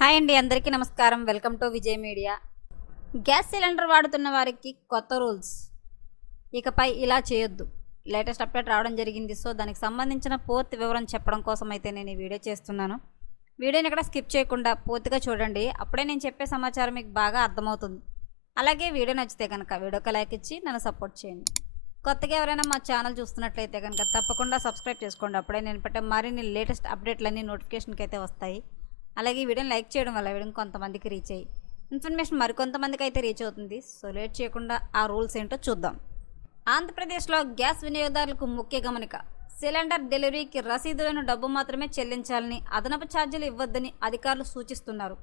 Hi అండి అందరికీ నమస్కారం. Welcome to Vijay media. Gas cylinder వాడుతున్న వారికి కొత్త రూల్స్. ఇకపై ఇలా చేయొద్దు. లేటెస్ట్ అప్డేట్ రావడం జరిగింది. సో దానికి సంబంధించిన పూర్తి వివరం చెప్పడం కోసం అయితే నేను ఈ వీడియో చేస్తున్నాను. వీడియోని ఇక్కడ స్కిప్ చేయకుండా పూర్తిగా చూడండి. అప్పుడే నేను చెప్పే సమాచారం మీకు బాగా అర్థమవుతుంది. అలాగే వీడియో నచ్చితే కనుక వీడియోకి లైక్ ఇచ్చి నన్ను సపోర్ట్ చేయండి. కొత్తగా ఎవరైనా మా ఛానల్ చూస్తున్నట్లయితే కనుక తప్పకుండా సబ్స్క్రైబ్ చేసుకోండి. అప్పుడే నేను పెట్టే మరిన్ని లేటెస్ట్ అప్డేట్లన్నీ నోటిఫికేషన్కి అయితే వస్తాయి. అలాగే ఈ వీడియోని లైక్ చేయడం వల్ల వీడియో కొంతమందికి రీచ్ అయ్యి ఇన్ఫర్మేషన్ మరికొంతమందికి అయితే రీచ్ అవుతుంది. సో లేట్ చేయకుండా ఆ రూల్స్ ఏంటో చూద్దాం. ఆంధ్రప్రదేశ్లో గ్యాస్ వినియోగదారులకు ముఖ్య గమనిక సిలిండర్ డెలివరీకి రసీదులను డబ్బు మాత్రమే చెల్లించాలని అదనపు ఛార్జీలు ఇవ్వద్దని అధికారులు సూచిస్తున్నారు.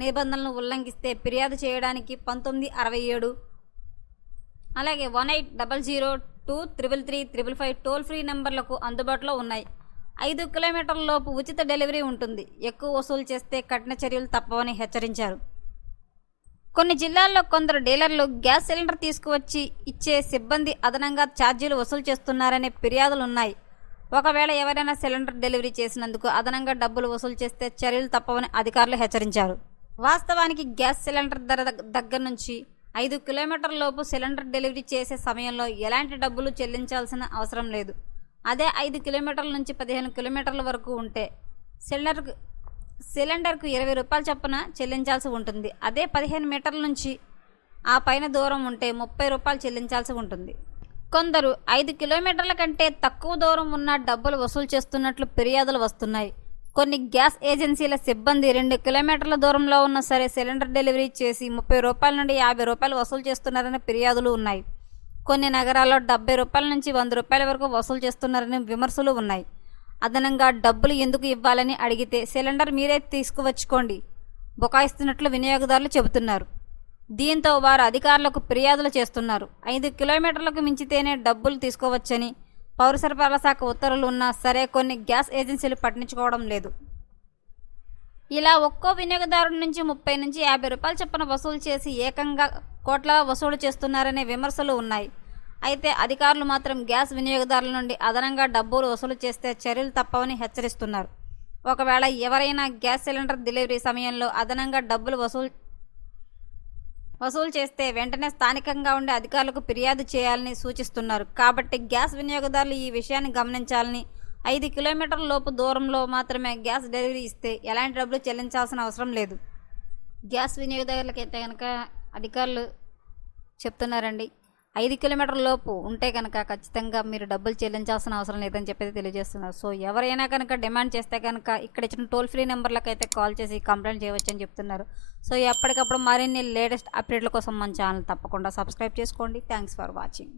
నిబంధనలను ఉల్లంఘిస్తే ఫిర్యాదు చేయడానికి పంతొమ్మిది అరవై ఏడు అలాగే one eight double zero two triple three triple five toll free నెంబర్లకు అందుబాటులో ఉన్నాయి. ఐదు కిలోమీటర్ల లోపు ఉచిత డెలివరీ ఉంటుంది. ఎక్కువ వసూలు చేస్తే కఠిన చర్యలు తప్పవని హెచ్చరించారు. కొన్ని జిల్లాల్లో కొందరు డీలర్లు గ్యాస్ సిలిండర్ తీసుకువచ్చి ఇచ్చే సిబ్బంది అదనంగా ఛార్జీలు వసూలు చేస్తున్నారనే ఫిర్యాదులు ఉన్నాయి. ఒకవేళ ఎవరైనా సిలిండర్ డెలివరీ చేసినందుకు అదనంగా డబ్బులు వసూలు చేస్తే చర్యలు తప్పవని అధికారులు హెచ్చరించారు. వాస్తవానికి గ్యాస్ సిలిండర్ ధర దగ్గర నుంచి ఐదు కిలోమీటర్ల లోపు సిలిండర్ డెలివరీ చేసే సమయంలో ఎలాంటి డబ్బులు చెల్లించాల్సిన అవసరం లేదు. అదే ఐదు కిలోమీటర్ల నుంచి పదిహేను కిలోమీటర్ల వరకు ఉంటే సిలిండర్కు సిలిండర్కు ఇరవై రూపాయల చొప్పున చెల్లించాల్సి ఉంటుంది. అదే పదిహేను మీటర్ల నుంచి ఆ పైన దూరం ఉంటే ముప్పై రూపాయలు చెల్లించాల్సి ఉంటుంది. కొందరు ఐదు కిలోమీటర్ల కంటే తక్కువ దూరం ఉన్న డబ్బులు వసూలు చేస్తున్నట్లు ఫిర్యాదులు వస్తున్నాయి. కొన్ని గ్యాస్ ఏజెన్సీల సిబ్బంది రెండు కిలోమీటర్ల దూరంలో ఉన్న సరే సిలిండర్ డెలివరీ చేసి ముప్పై రూపాయల నుండి యాభై రూపాయలు వసూలు చేస్తున్నారనే ఫిర్యాదులు ఉన్నాయి. కొన్ని నగరాల్లో డెబ్బై రూపాయల నుంచి వంద రూపాయల వరకు వసూలు చేస్తున్నారని విమర్శలు ఉన్నాయి. అదనంగా డబ్బులు ఎందుకు ఇవ్వాలని అడిగితే సిలిండర్ మీరే తీసుకువచ్చుకోండి బుకాయిస్తున్నట్లు వినియోగదారులు చెబుతున్నారు. దీంతో వారు అధికారులకు ఫిర్యాదులు చేస్తున్నారు. ఐదు కిలోమీటర్లకు మించితేనే డబ్బులు తీసుకోవచ్చని పౌర సరఫరాల శాఖ ఉత్తర్వులు ఉన్నా సరే కొన్ని గ్యాస్ ఏజెన్సీలు పట్టించుకోవడం లేదు. ఇలా ఒక్కో వినియోగదారుడి నుంచి ముప్పై నుంచి యాభై రూపాయల చొప్పున వసూలు చేసి ఏకంగా కోట్ల వసూలు చేస్తున్నారనే విమర్శలు ఉన్నాయి. అయితే అధికారులు మాత్రం గ్యాస్ వినియోగదారుల నుండి అదనంగా డబ్బులు వసూలు చేస్తే చర్యలు తప్పవని హెచ్చరిస్తున్నారు. ఒకవేళ ఎవరైనా గ్యాస్ సిలిండర్ డెలివరీ సమయంలో అదనంగా డబ్బులు వసూలు వసూలు చేస్తే వెంటనే స్థానికంగా ఉండే అధికారులకు ఫిర్యాదు చేయాలని సూచిస్తున్నారు. కాబట్టి గ్యాస్ వినియోగదారులు ఈ విషయాన్ని గమనించాలని ఐదు కిలోమీటర్ల లోపు దూరంలో మాత్రమే గ్యాస్ డెలివరీ ఇస్తే ఎలాంటి డబ్బులు చెల్లించాల్సిన అవసరం లేదు. గ్యాస్ వినియోగదారులకైతే కనుక అధికారులు చెప్తున్నారండి. ఐదు కిలోమీటర్ల లోపు ఉంటే కనుక ఖచ్చితంగా మీరు డబ్బులు చెల్లించాల్సిన అవసరం లేదని చెప్పేది తెలియజేస్తున్నారు. సో ఎవరైనా కనుక డిమాండ్ చేస్తే కనుక ఇక్కడ ఇచ్చిన టోల్ ఫ్రీ నెంబర్లకు అయితే కాల్ చేసి కంప్లైంట్ చేయవచ్చు అని చెప్తున్నారు. సో ఎప్పటికప్పుడు మరిన్ని లేటెస్ట్ అప్డేట్ల కోసం మన ఛానల్ తప్పకుండా సబ్స్క్రైబ్ చేసుకోండి. Thanks for watching.